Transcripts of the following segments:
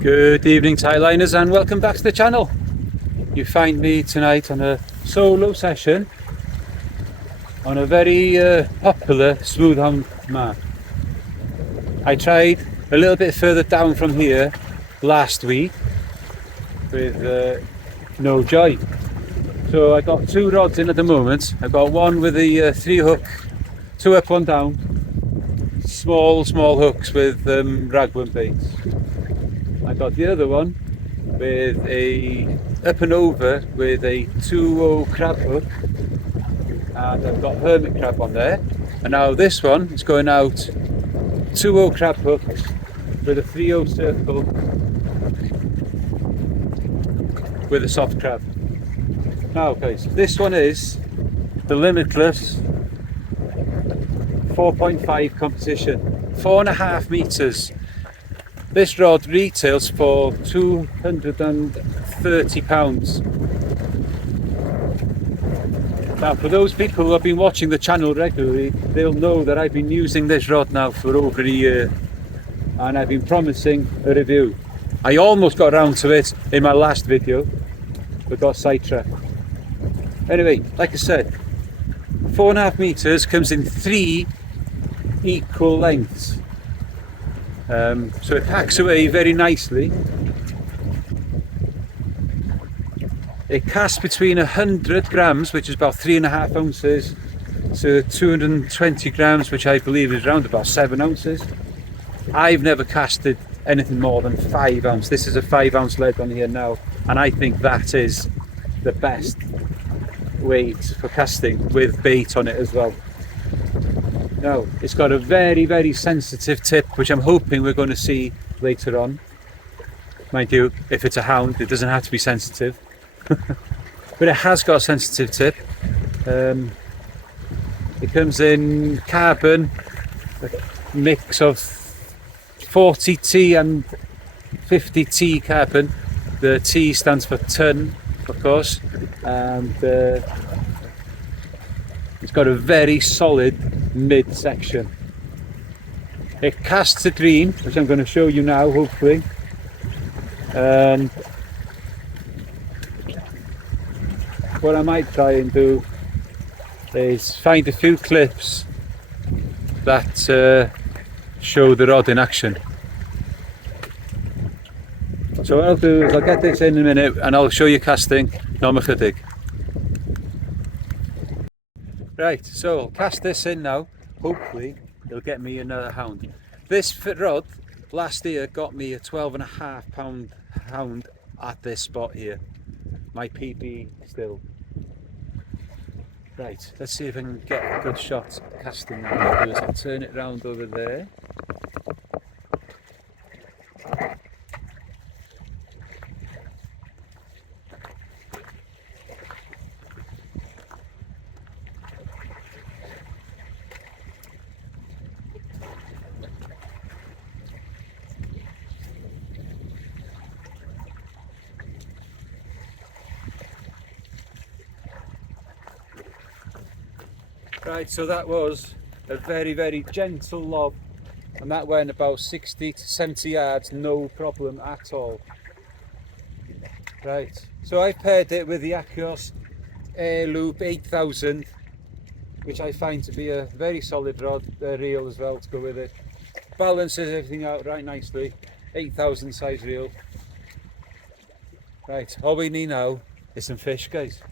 Good evening, Thailanders, and welcome back to the channel. You find me tonight on a solo session on a very popular smooth hound mark. I tried a little bit further down from here last week with no joy. So I got two rods in at the moment. I got one with the 3-hook, 2 up, 1 down, small hooks with ragworm baits. I got the other one with a up and over with a 2-0 crab hook, and I've got hermit crab on there. And now this one is going out 2-0 crab hooks with a 3-0 circle with a soft crab. Now guys, this one is the Limitless 4.5 competition, 4.5 meters. This rod retails for £230. Now for those people who have been watching the channel regularly, they'll know that I've been using this rod now for over a year, and I've been promising a review. I almost got around to it in my last video, but got sidetracked. Anyway, like I said, 4.5 meters, comes in 3 equal lengths. So it packs away very nicely. It casts between 100 grams, which is about 3.5 ounces, to 220 grams, which I believe is around about 7 ounces. I've never casted anything more than 5 ounce. This is a 5 ounce lead on here now, and I think that is the best weight for casting with bait on it as well. Now, it's got a very sensitive tip, which I'm hoping we're going to see later on. Mind you, if it's a hound, it doesn't have to be sensitive. But it has got a sensitive tip. It comes in carbon, a mix of 40T and 50T carbon. The T stands for ton, of course, and it's got a very solid mid section. It casts a green, which I'm going to show you now, hopefully. And what I might try and do is find a few clips that show the rod in action. So what I'll do is I'll get this in a minute and I'll show you casting. No chydig. Right, so I'll cast this in now. Hopefully it'll get me another hound. This rod last year got me a 12.5 pound hound at this spot here. My PB still. Right, let's see if I can get a good shot casting now. What I'll do is I'll turn it round over there. Right, so that was a very gentle lob, and that went about 60 to 70 yards, no problem at all. Right, so I paired it with the Achios Air Loop 8000, which I find to be a very solid rod, reel as well to go with it. Balances everything out right nicely. 8000 size reel. Right, all we need now is some fish, guys.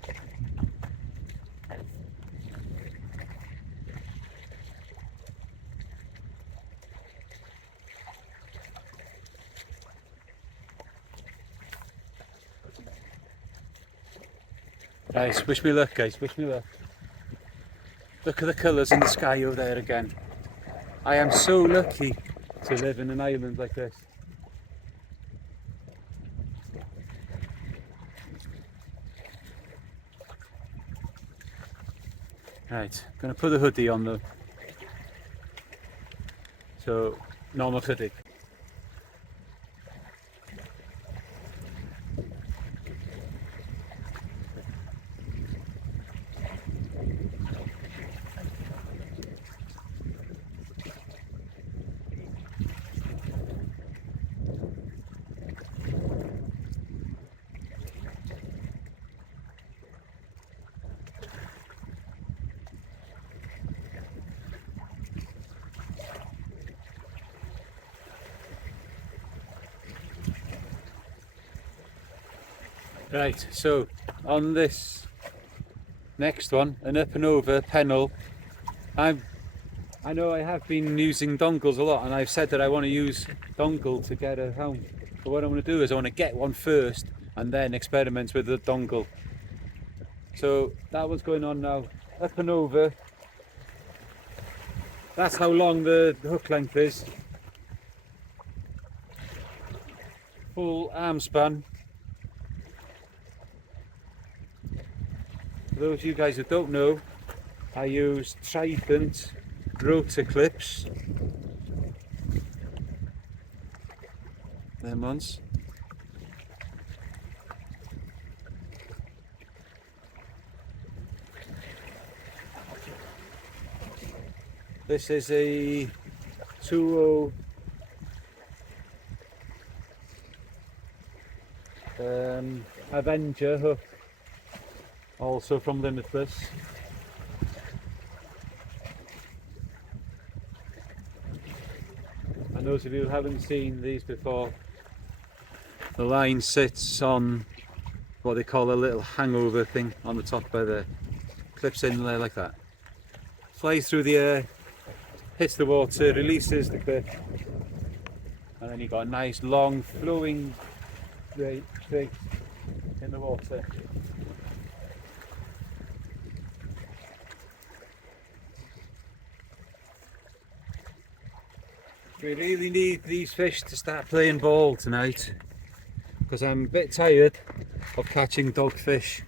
Nice, wish me luck guys, wish me luck. Look at the colours in the sky over there again. I am so lucky to live in an island like this. Right, I'm going to put the hoodie on though. So, normal hoodie. Right, so on this next one, an up and over pennel, I know I have been using dongles a lot, and I've said that I want to use dongle to get a hound. But what I want to do is I want to get one first and then experiment with the dongle. So that one's going on now, up and over. That's how long the hook length is. Full arm span. For those of you guys who don't know, I use Trident rotor clips. Them ones. This is a 2.0 Avenger hook, also from Limitless. And those of you who haven't seen these before, the line sits on what they call a little hangover thing on the top by the clips in there like that. Flies through the air, hits the water, releases the clip, and then you got a nice long flowing straight in the water. We really need these fish to start playing ball tonight, because I'm a bit tired of catching dogfish.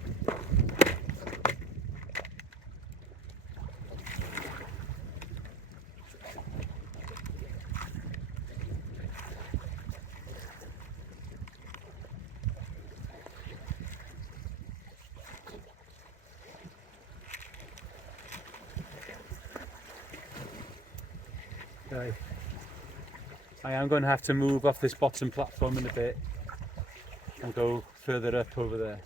Okay. I am going to have to move off this bottom platform in a bit and go further up over there.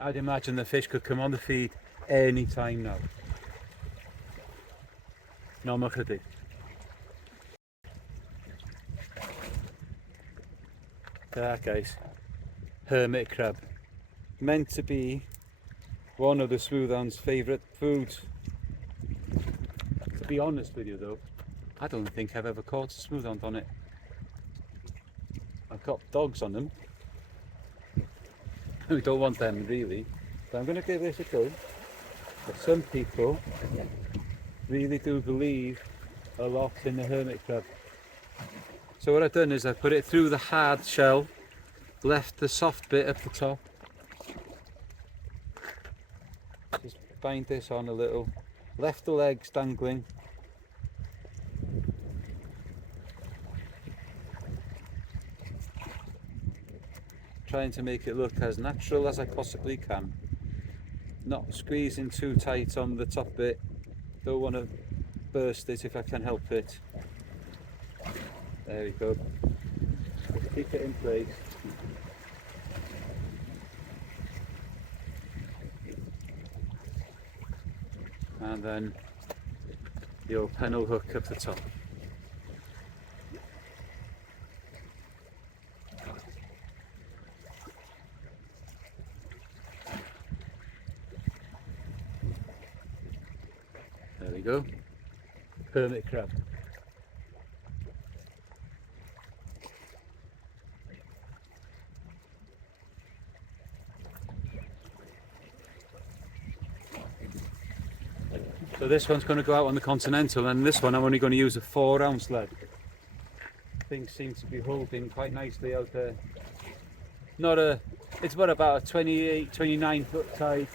I'd imagine the fish could come on the feed any time now. No more could they. There, guys, hermit crab, meant to be one of the smoothhound's favourite foods. To be honest with you though, I don't think I've ever caught a smoothhound on it. I've got dogs on them. We don't want them really, but I'm going to give this a go. But some people really do believe a lot in the hermit crab. So what I've done is I've put it through the hard shell, left the soft bit up the top. Just bind this on a little, left the legs dangling. Trying to make it look as natural as I possibly can. Not squeezing too tight on the top bit. Don't want to burst it if I can help it. There we go. Keep it in place. And then your pennel hook up the top. There we go. Hermit crab. So this one's going to go out on the Continental, and this one I'm only going to use a 4-ounce lead. Things seem to be holding quite nicely out there. It's about a 28, 29 foot tide.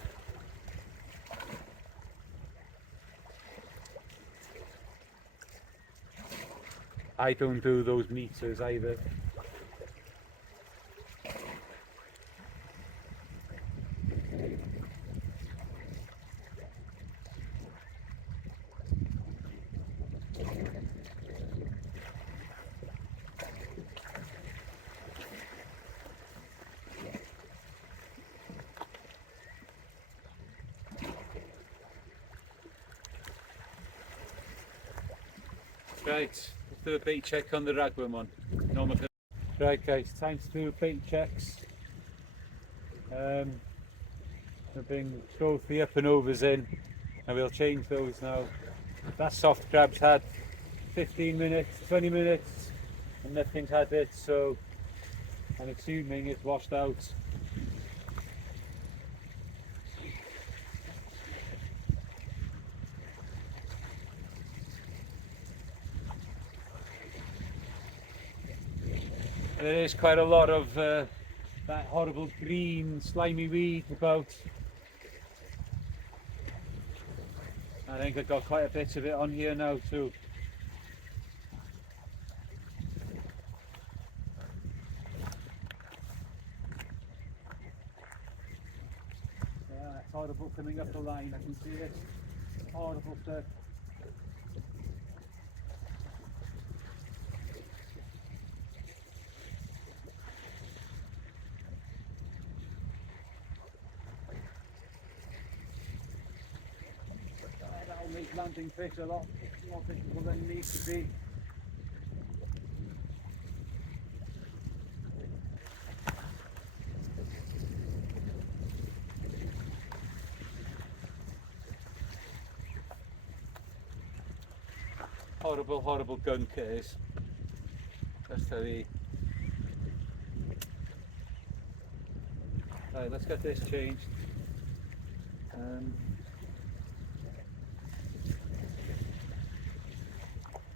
I don't do those meters either. Right, let's do a bait check on the ragworm one. Right guys, time to do bait checks. I'll bring both the up and overs in and we'll change those now. That soft crab's had 15 minutes, 20 minutes and nothing's had it, so I'm assuming it's washed out. There is quite a lot of that horrible green slimy weed about. I think I've got quite a bit of it on here now too. Yeah, it's horrible coming up the line, I can see it. Horrible stuff. That'll make landing fish a lot more difficult than it needs to be. Horrible, horrible gunk it is. That's very... Right, let's get this changed.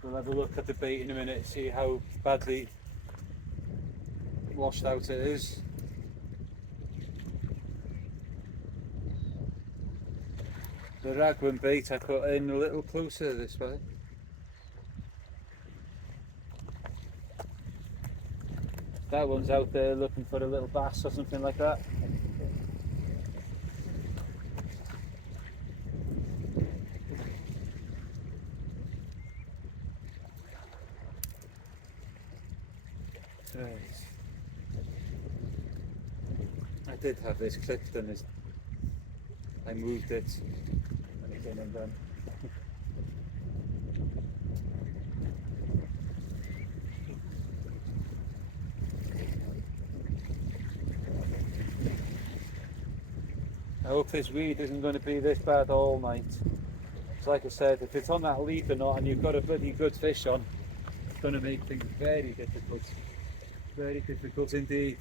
We'll have a look at the bait in a minute, see how badly washed out it is. The ragworm bait I put in a little closer this way. That one's out there looking for a little bass or something like that. Right. I did have this clipped and I moved it and it's in and done. I hope this weed isn't going to be this bad all night. So like I said, if it's on that lead or not and you've got a bloody good fish on, it's going to make things very difficult. Very difficult indeed.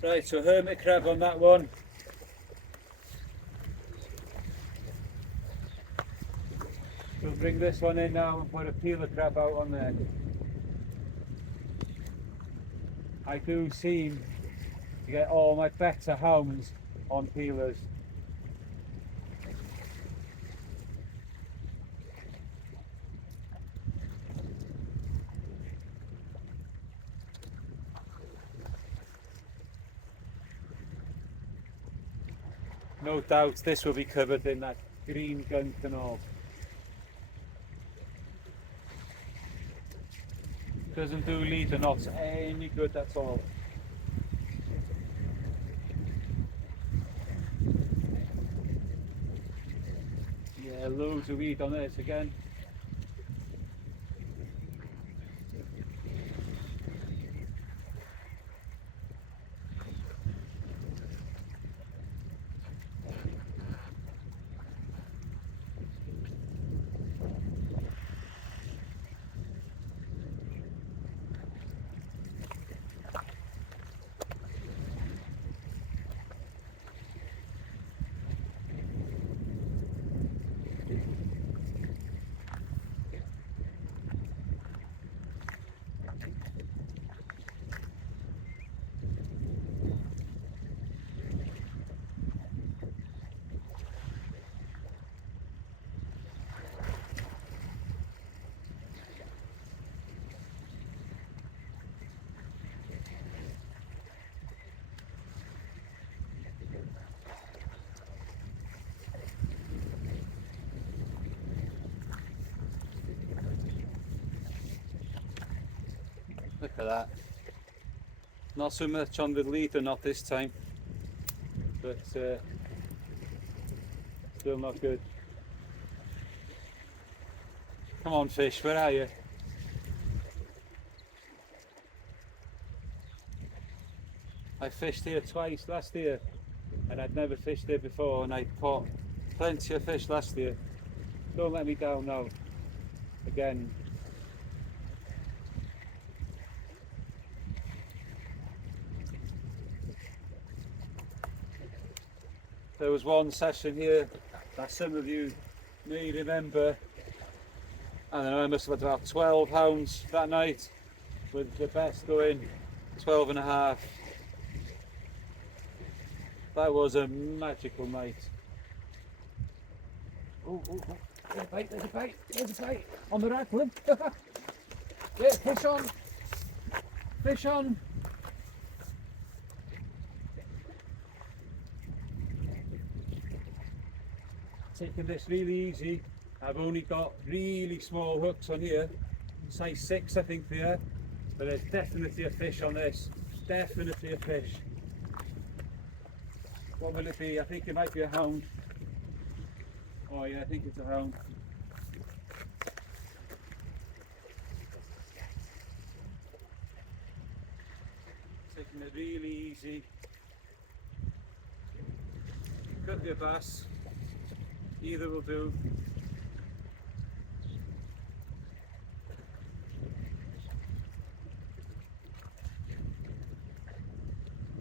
Right, so hermit crab on that one. We'll bring this one in now and put a peeler crab out on there. I do seem to get all my better hounds on peelers. No doubt this will be covered in that green gunk and all. Doesn't do leader knots any good at all. Yeah, loads of weed on this again. Look at that. Not so much on the leader, not this time, but still not good. Come on fish, where are you? I fished here twice last year and I'd never fished here before, and I caught plenty of fish last year. Don't let me down now. Again. There was one session here that some of you may remember. I don't know, I must have had about 12 hounds that night, with the best going 12 and a half. That was a magical night. Oh, there's a bite, there's a bite, there's a bite on the rattling. Yeah, fish on, fish on. Taking this really easy. I've only got really small hooks on here, size 6 I think they are, but there's definitely a fish on this, definitely a fish. What will it be? I think it might be a hound. Oh yeah, I think it's a hound. Taking it really easy. Could be a bass, either will do.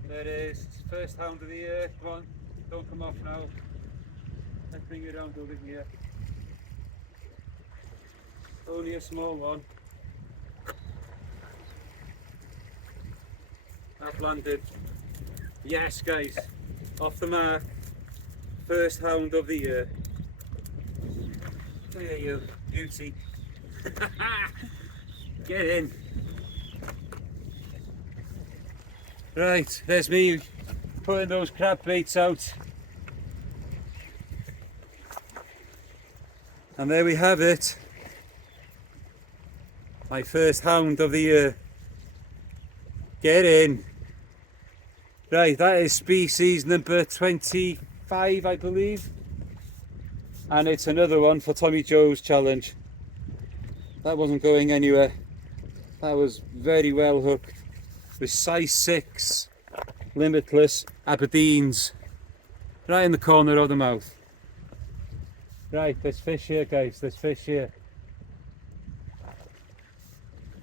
There it is, first hound of the year. Come on, don't come off now. Let's bring it around over here. Only a small one. I've landed. Yes guys, off the mark. First hound of the year. There you beauty. Get in. Right, there's me putting those crab baits out. And there we have it. My first hound of the year. Get in. Right, that is species number 25, I believe. And it's another one for Tommy Joe's challenge. That wasn't going anywhere. That was very well hooked. With size 6 Limitless Aberdeens, right in the corner of the mouth. Right, there's fish here guys, there's fish here.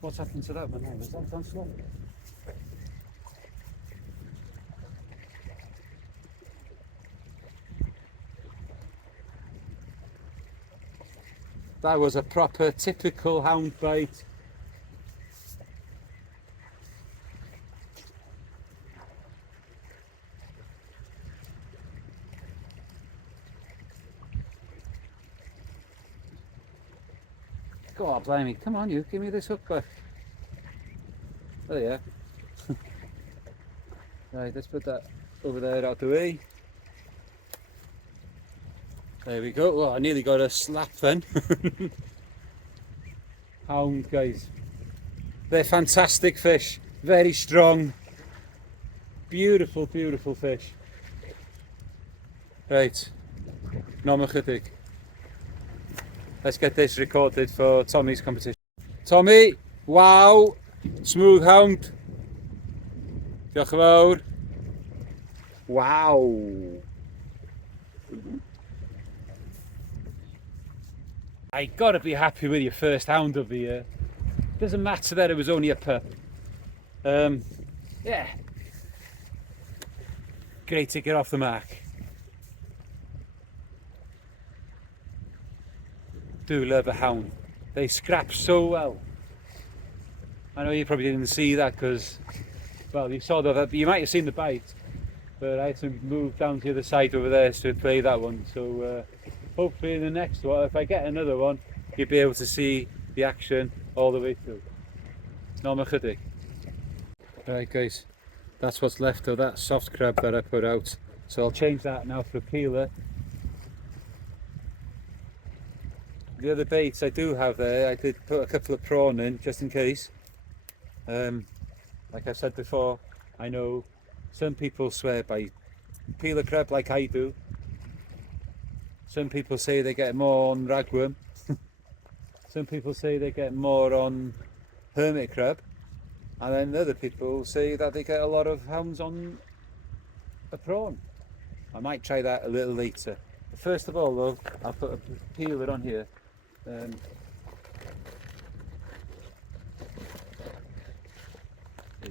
What's happened to that one now? Is that gone slow? That was a proper typical hound bite. Go on, blimey, come on you, give me this hook back. Oh yeah. Right, let's put that over there out the way. There we go. Oh, I nearly got a slap then. Hound guys. They're fantastic fish. Very strong. Beautiful, beautiful fish. Right. Nomachedig. Let's get this recorded for Tommy's competition. Tommy, wow, smooth hound. Diolch yn fawr. Wow. I gotta be happy with your first hound of the year. Doesn't matter that it was only a pup. Yeah. Great to get off the mark. Do love a hound. They scrap so well. I know you probably didn't see that because, well, you saw that, you might have seen the bite, but I had to move down to the other side over there to play that one. So hopefully in the next one, if I get another one, you'll be able to see the action all the way through. Nomachedig. Right guys, that's what's left of that soft crab that I put out. So I'll change that now for a peeler. The other baits I do have there, I did put a couple of prawn in just in case. Like I've said before, I know some people swear by peeler crab like I do. Some people say they get more on ragworm. Some people say they get more on hermit crab. And then other people say that they get a lot of hounds on a prawn. I might try that a little later. But first of all though, I'll put a peeler on here.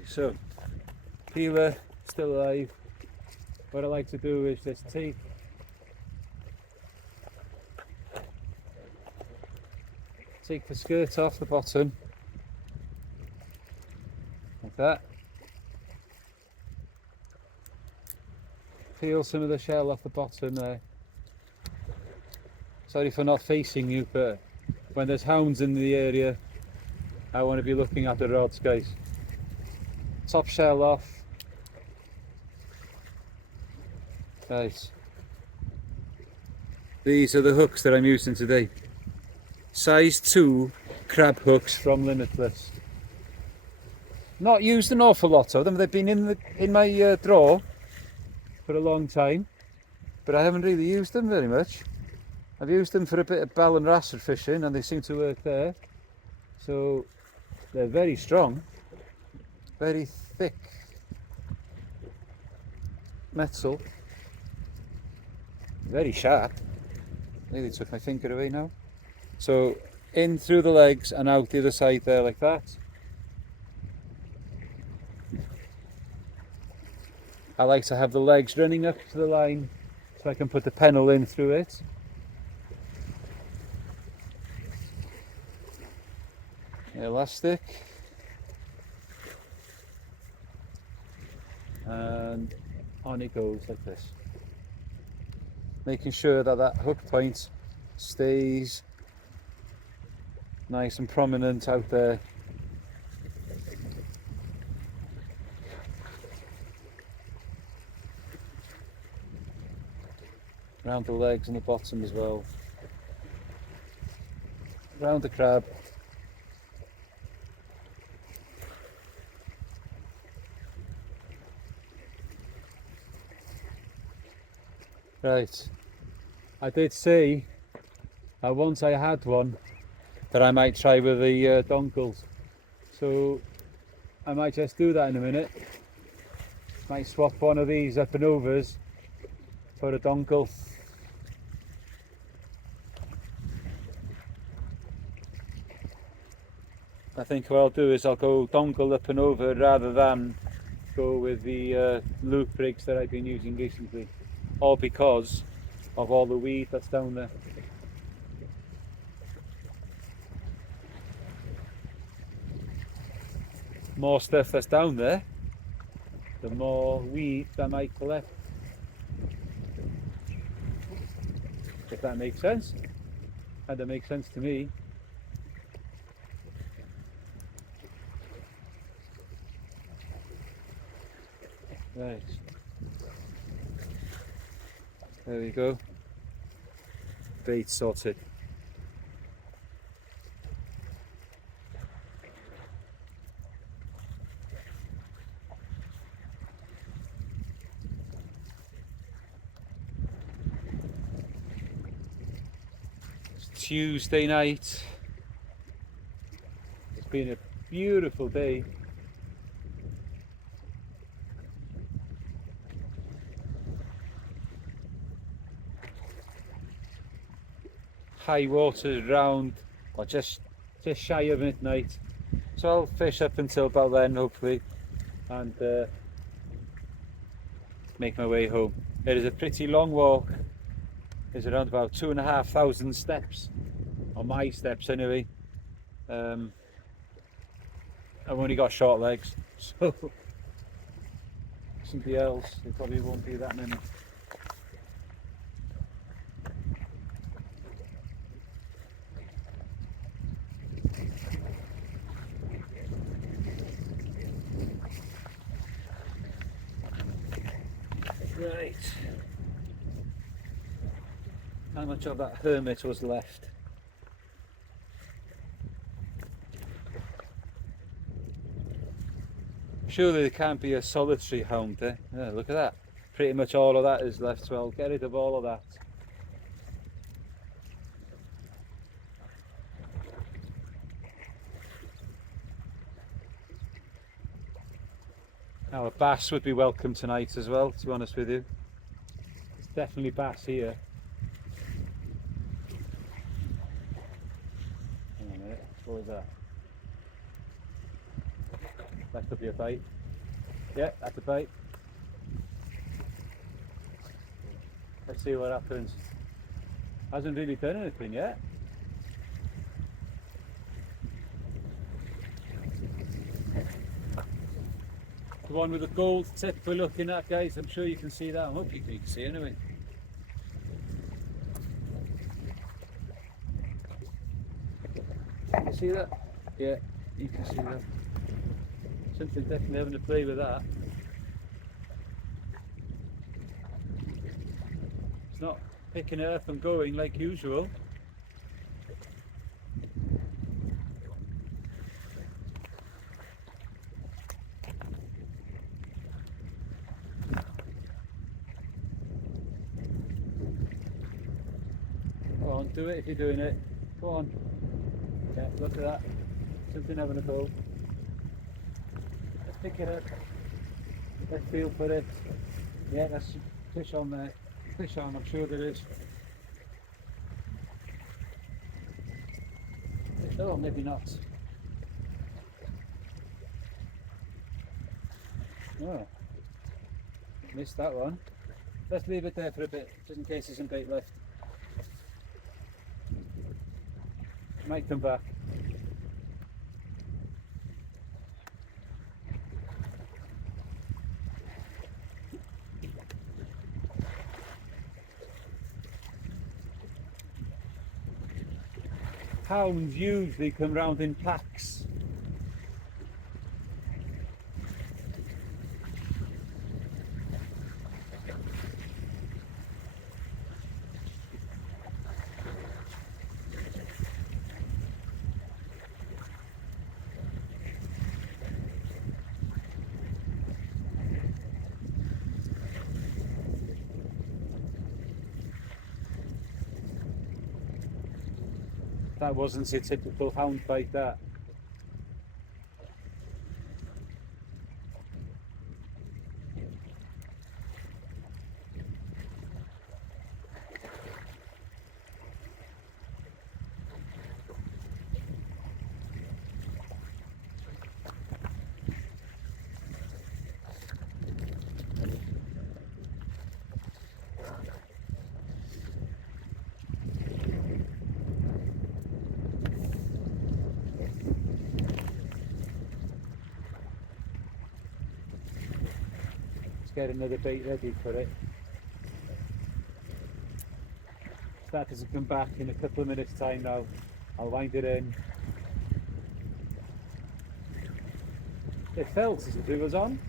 So, peeler still alive. What I like to do is just take the skirt off the bottom, like that. Peel some of the shell off the bottom there. Sorry for not facing you, but when there's hounds in the area, I want to be looking at the rods, guys. Top shell off. Right. These are the hooks that I'm using today. Size 2 crab hooks from Limitless. Not used an awful lot of them. They've been in my drawer for a long time, but I haven't really used them very much. I've used them for a bit of bell and wrasser fishing, and they seem to work there. So they're very strong, very thick metal, very sharp. Nearly took my finger away now. So in through the legs and out the other side there like that. I like to have the legs running up to the line so I can put the pennel in through it. Elastic. And on it goes like this. Making sure that that hook point stays nice and prominent out there. Around the legs and the bottom as well. Around the crab. Right. I did say once I had one that I might try with the dongles. So I might just do that in a minute. Might swap one of these up and overs for a dongle. I think what I'll do is I'll go dongle up and over rather than go with the loop rigs that I've been using recently. All because of all the weed that's down there. More stuff that's down there, the more weed that might collect. If that makes sense. And that makes sense to me. Right. There we go. Bait sorted. It's Tuesday night. It's been a beautiful day. High water around, or just shy of midnight, so I'll fish up until about then hopefully, and make my way home. It is a pretty long walk. It's around about 2,500 steps, on my steps anyway. I've only got short legs, so somebody else, it probably won't be that many. Right, how much of that hermit was left? Surely there can't be a solitary hound there. Yeah, look at that. Pretty much all of that is left, so I'll get rid of all of that. Now a bass would be welcome tonight as well, to be honest with you. There's definitely bass here. Hang on a minute, what was that? That could be a bite. Yeah, that's a bite. Let's see what happens. Hasn't really done anything yet. The one with the gold tip we're looking at, guys. I'm sure you can see that. I hope you can see it anyway. Can you see that? Yeah, you can see that. Something definitely having to play with that. It's not picking it up and going like usual. Go on, do it if you're doing it. Go on. Yeah, look at that. Something having a go. Let's pick it up. Let's feel for it. Yeah, that's fish on there. Fish on, I'm sure there is. Oh, maybe not. Oh, missed that one. Let's leave it there for a bit, just in case there's some bait left. Might come back. Hounds usually come round in packs. That wasn't a typical hound bite, that. Get another bait ready for it. Started to come back in a couple of minutes time now. I'll wind it in. It felt as if it was on.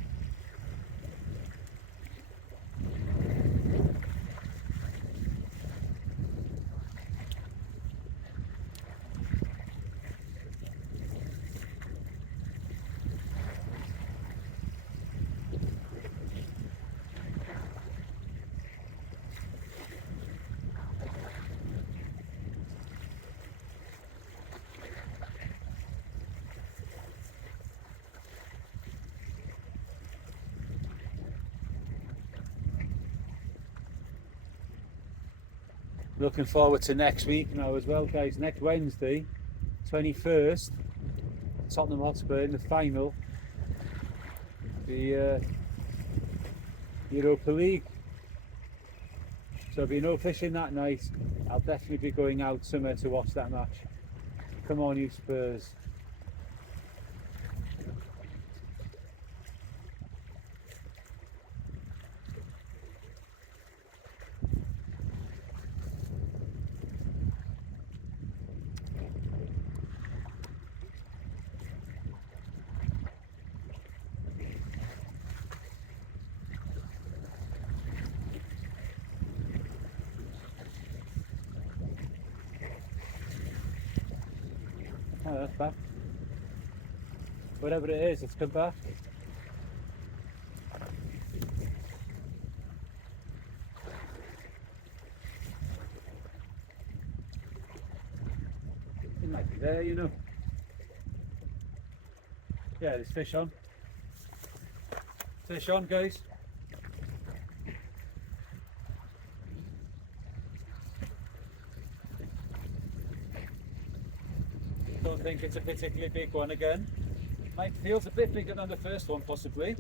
Looking forward to next week now as well, guys. Next Wednesday, 21st, Tottenham Hotspur in the final, the Europa League. So there'll be no fishing that night. I'll definitely be going out somewhere to watch that match. Come on, you Spurs. Oh, that's back. Whatever it is, it's come back. there, you know. Yeah, there's fish on. Fish on, guys. Don't think it's a particularly big one again. Might feels a bit bigger than the first one, possibly.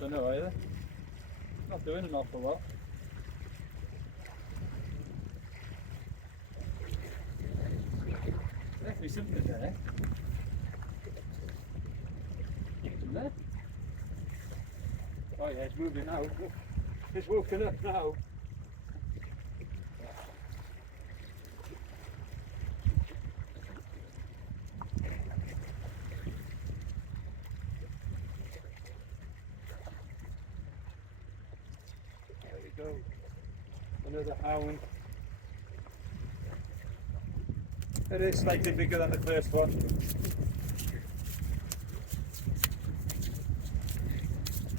Don't know either. Not doing an awful lot. Definitely something there. Isn't there? Oh yeah, it's moving now. It's woken up now. There we go. Another hound. It is slightly bigger than the first one.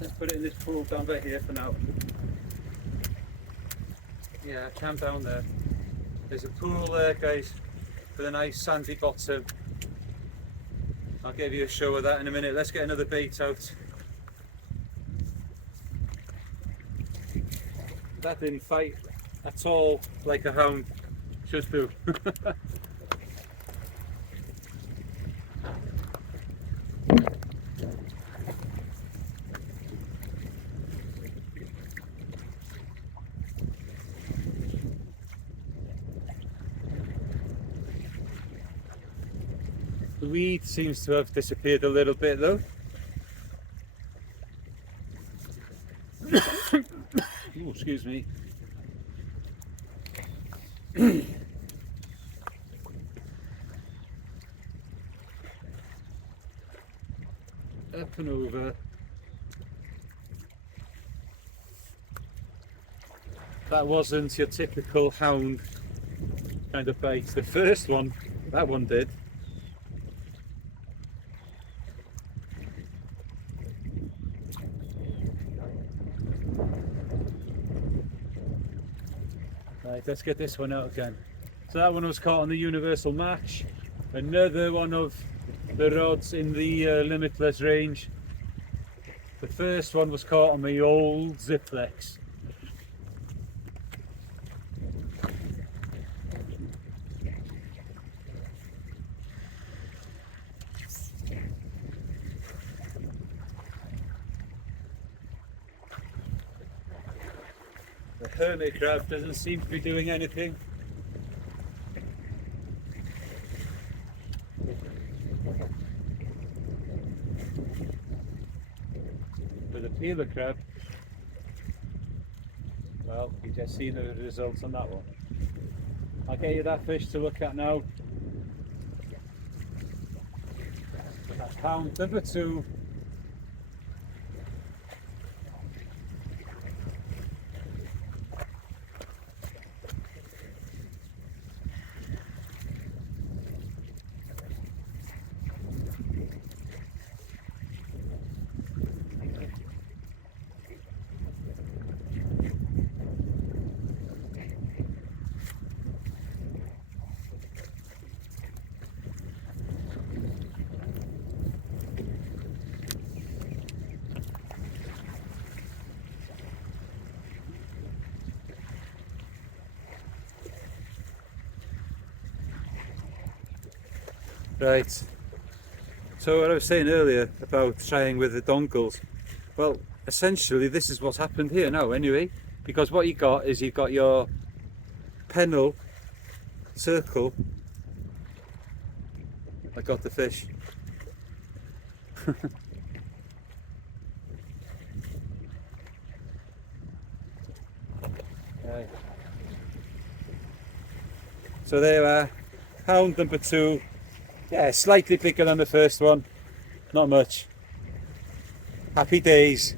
Let's put it in this pool down by here for now. Yeah, camp down there. There's a pool there, guys, with a nice sandy bottom. I'll give you a show of that in a minute. Let's get another bait out. That didn't fight at all like a hound should do. The weed seems to have disappeared a little bit though. Oh, excuse me. Up and over. That wasn't your typical hound kind of bait. The first one, that one did. Right, let's get this one out again. So that one was caught on the universal match. Another one of the rods in the Limitless range. The first one was caught on the old Zipflex. The hermit crab doesn't seem to be doing anything. But the peeler crab, well, you just seen the results on that one. I'll get you that fish to look at now. That's hound number 2. Right, so what I was saying earlier about trying with the dongles, well, essentially this is what's happened here now anyway, because what you got is you've got your pennel circle. I got the fish. Right. So there you are, hound number 2. Yeah, slightly bigger than the first one, not much. Happy days.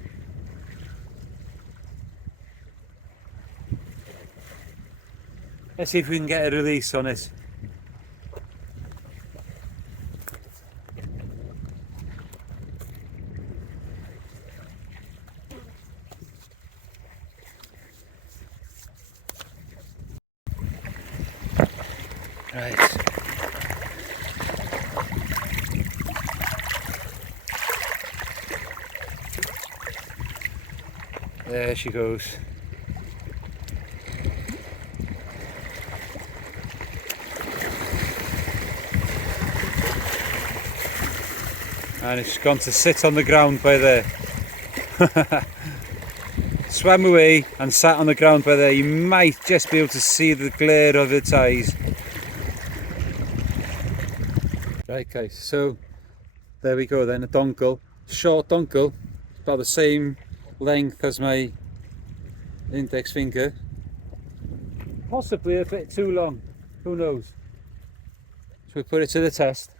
Let's see if we can get a release on it. Right. There she goes. And it's gone to sit on the ground by there. Swam away and sat on the ground by there. You might just be able to see the glare of its eyes. Right guys, so there we go then, a dongle. Short dongle, about the same length as my index finger. Possibly a bit too long, who knows. So we put it to the test.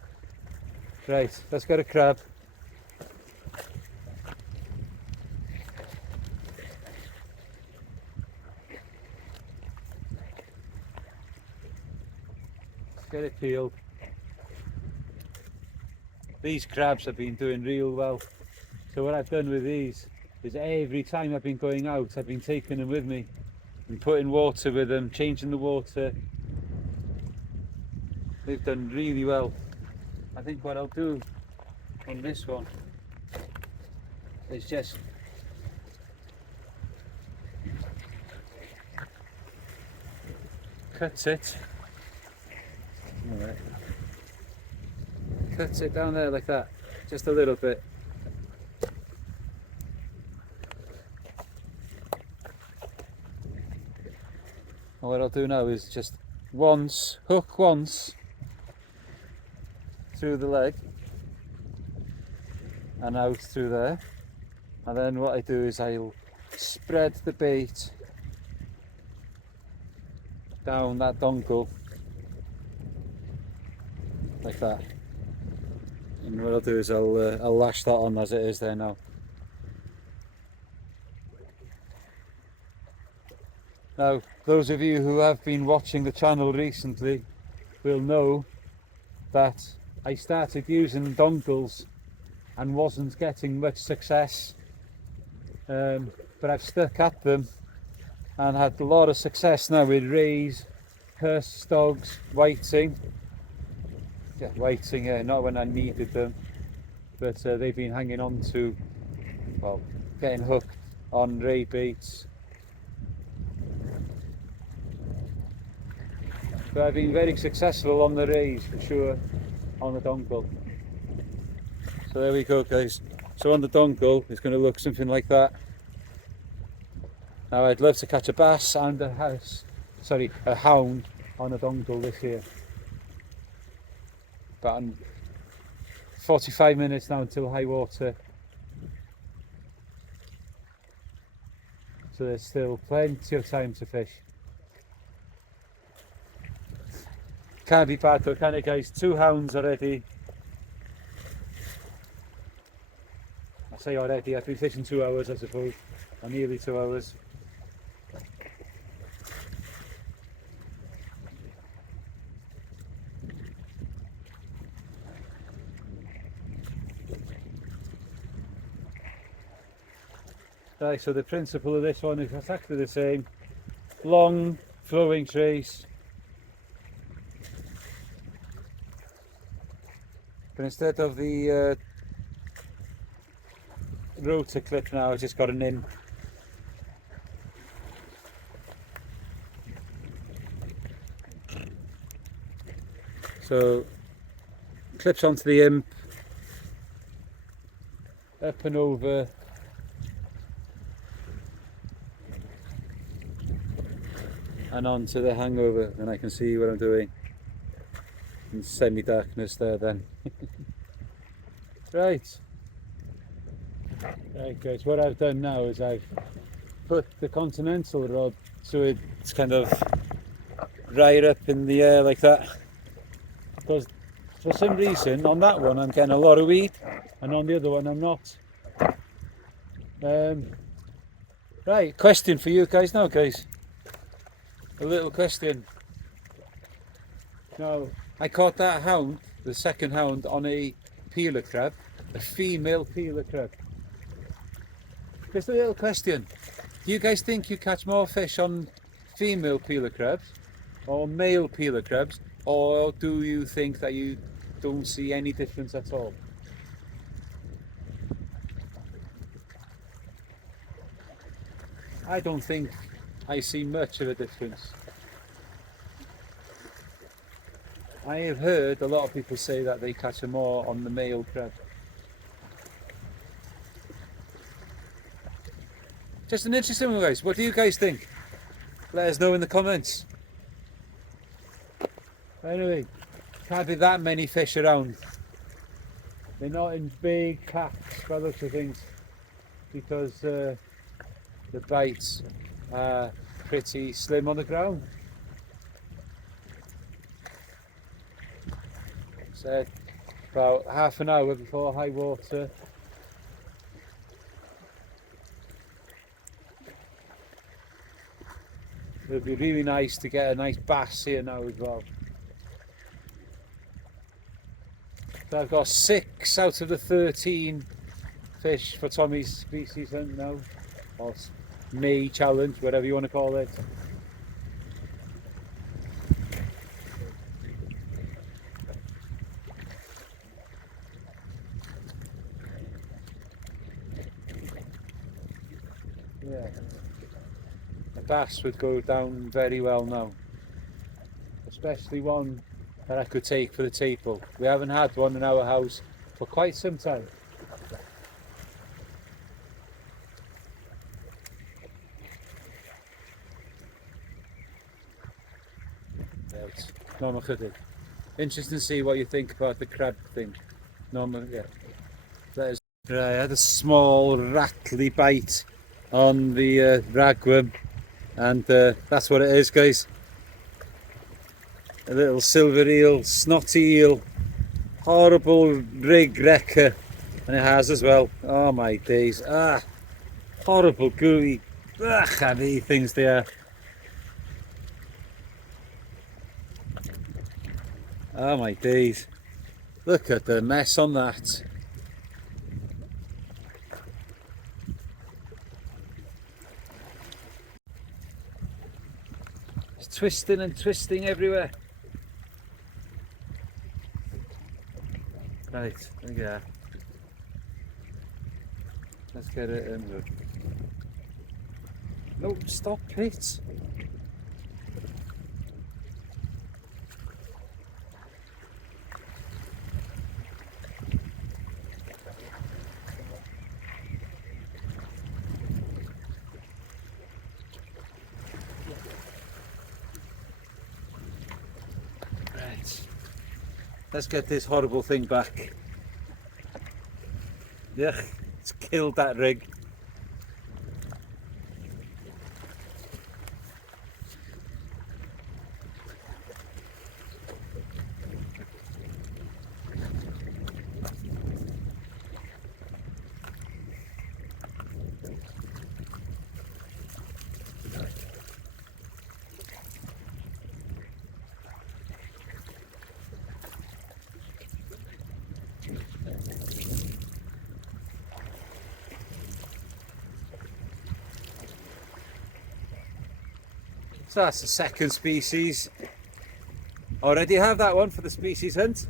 Right, let's get a crab. Let's get it peeled. These crabs have been doing real well. So what I've done with these is every time I've been going out, I've been taking them with me and putting water with them, changing the water. They've done really well. I think what I'll do on this one is just cut it. Alright. Cut it down there like that, just a little bit. And what I'll do now is just hook once through the leg and out through there, and then what I do is I'll spread the bait down that dongle like that, and what I'll do is I'll lash that on as it is there now. Now, those of you who have been watching the channel recently will know that I started using dongles and wasn't getting much success, but I've stuck at them and had a lot of success now with rays, hearse dogs, whiting. Yeah, whiting, not when I needed them, but they've been hanging on to, well, getting hooked on ray baits. But I've been very successful on the rays for sure, on the dongle. So there we go guys. So on the dongle it's going to look something like that. Now I'd love to catch a bass and a hound on a dongle this year. But I'm 45 minutes now until high water. So there's still plenty of time to fish. Can't be bad though, can it guys? 2 hounds already. I say already, I've been fishing 2 hours I suppose, or nearly 2 hours. Right, so the principle of this one is exactly the same. Long flowing trace. But instead of the rotor clip now, I've just got an in. So clips onto the imp, up and over, and onto the hangover, and I can see what I'm doing in semi-darkness there then. Right guys, what I've done now is I've put the continental rod so it's kind of right up in the air like that, because for some reason on that one I'm getting a lot of weed and on the other one I'm not. Right, question for you guys now guys, a little question. Now I caught that hound, the second hound, on a peeler crab, a female peeler crab. Just a little question. Do you guys think you catch more fish on female peeler crabs or male peeler crabs, or do you think that you don't see any difference at all? I don't think I see much of a difference. I have heard a lot of people say that they catch them more on the male crab. Just an interesting one, guys. What do you guys think? Let us know in the comments. Anyway, can't be that many fish around. They're not in big packs by the looks of things, because the bites are pretty slim on the ground. So about half an hour before high water. It would be really nice to get a nice bass here now as well. So I've got 6 out of the 13 fish for Tommy's species hunt now, or May challenge, whatever you want to call it. Yeah, a bass would go down very well now, especially one that I could take for the table. We haven't had one in our house for quite some time. Interesting to see what you think about the crab thing. Yeah. Right, I had a small rattly bite on the ragworm, and that's what it is, guys. A little silver eel, snotty eel, horrible rig wrecker, and it has as well. Oh my days, horrible gooey, heavy things they are. Oh my days, look at the mess on that. It's twisting and twisting everywhere. Right, there we go. Let's get it in. No, stop it. Right. Let's get this horrible thing back. Yeah, it's killed that rig. So that's the second species. Already have that one for the species hunt.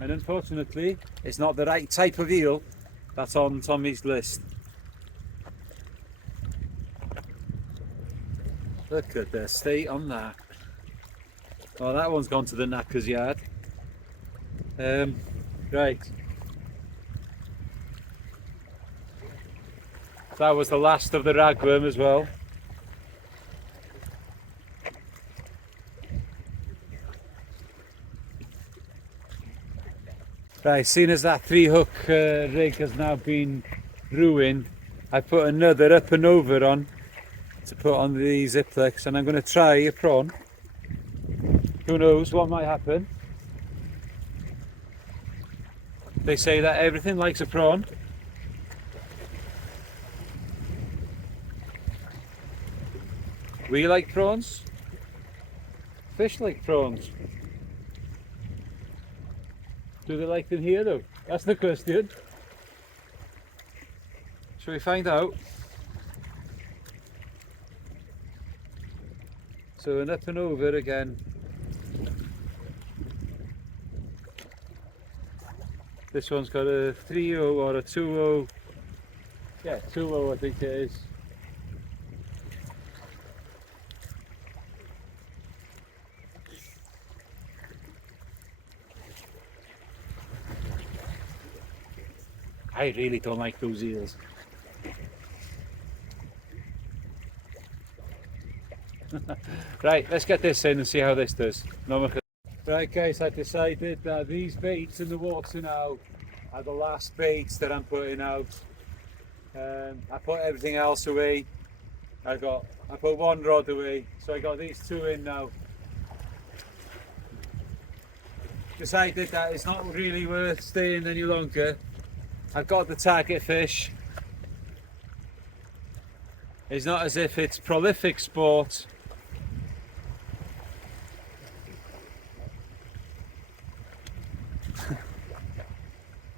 And unfortunately, it's not the right type of eel that's on Tommy's list. Look at the state on that. Oh, that one's gone to the knacker's yard. Right. That was the last of the ragworm as well. Right, seeing as that 3-hook rig has now been ruined, I put another up and over on to put on the Ziplex, and I'm going to try a prawn. Who knows what might happen. They say that everything likes a prawn. We like prawns. Fish like prawns. Do they like them here though? That's the question. Shall we find out? So an up and over again. This one's got a 3-0 or a 2-0. Yeah, 2-0 I think it is. I really don't like those eels. Right, let's get this in and see how this does. Right guys, I decided that these baits in the water now are the last baits that I'm putting out. I put everything else away. I put one rod away, so I got these two in now. Decided that it's not really worth staying any longer. I've got the target fish. It's not as if it's prolific sport.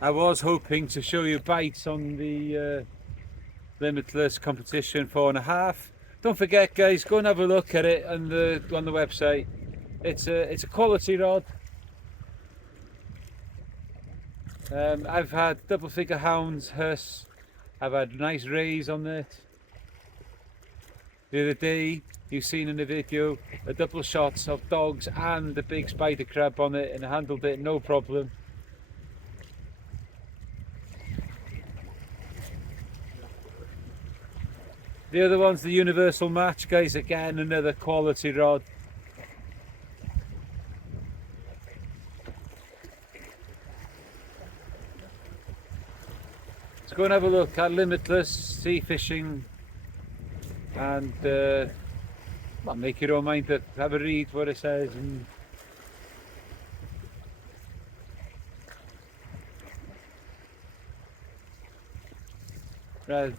I was hoping to show you bites on the Limitless competition 4.5. Don't forget guys, go and have a look at it on the website. It's a quality rod. I've had double figure hounds, Huss. I've had nice rays on it. The other day, you've seen in the video, a double shots of dogs and a big spider crab on it, and I handled it no problem. The other one's the universal match, guys. Again, another quality rod. So go and have a look at Limitless Sea Fishing, and well, make your own mind up. Have a read what it says. And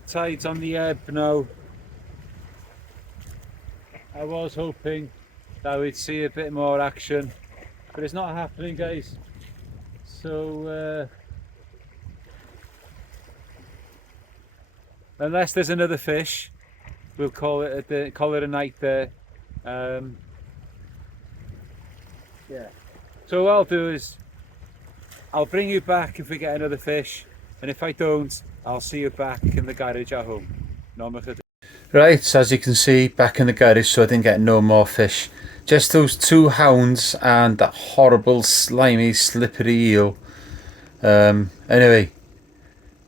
tide's on the ebb now. I was hoping that we'd see a bit more action, but it's not happening, guys. So unless there's another fish, we'll call it a night there. Yeah. So what I'll do is I'll bring you back if we get another fish, and if I don't, I'll see you back in the garage at home. Right, so as you can see, back in the garage, so I didn't get no more fish. Just those two hounds and that horrible, slimy, slippery eel. Anyway,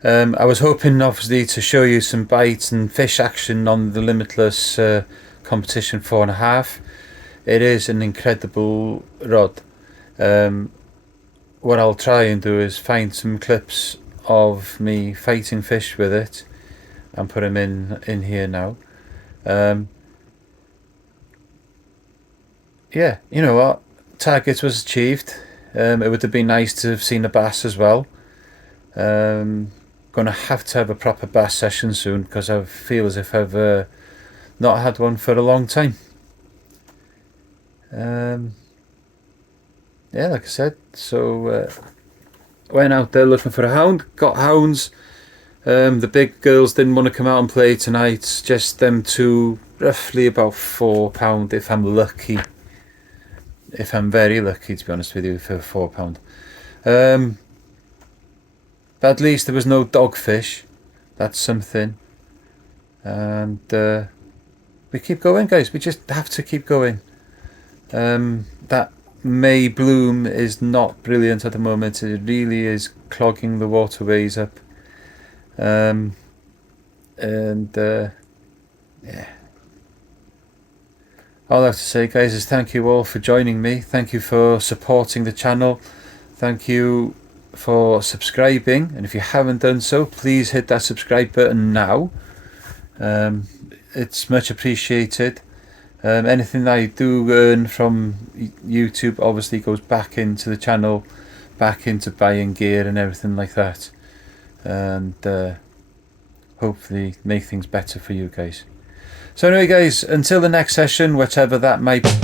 I was hoping obviously to show you some bites and fish action on the Limitless competition 4.5. It is an incredible rod. What I'll try and do is find some clips of me fighting fish with it and put them in here now. Yeah, you know what, target was achieved. It would have been nice to have seen a bass as well. Gonna have to have a proper bass session soon, because I feel as if I've not had one for a long time. Yeah, like I said, so went out there looking for a hound, got hounds. The big girls didn't want to come out and play tonight, just them two, roughly about £4 if I'm lucky. If I'm very lucky, to be honest with you, for £4. But at least there was no dogfish. That's something. And we keep going, guys. We just have to keep going. That May bloom is not brilliant at the moment. It really is clogging the waterways up. Yeah. All I have to say, guys, is thank you all for joining me. Thank you for supporting the channel. Thank you for subscribing, and if you haven't done so, please hit that subscribe button now. It's much appreciated. Anything that I do earn from YouTube obviously goes back into the channel, back into buying gear and everything like that, and hopefully make things better for you guys. So anyway, guys, until the next session, whatever that might be.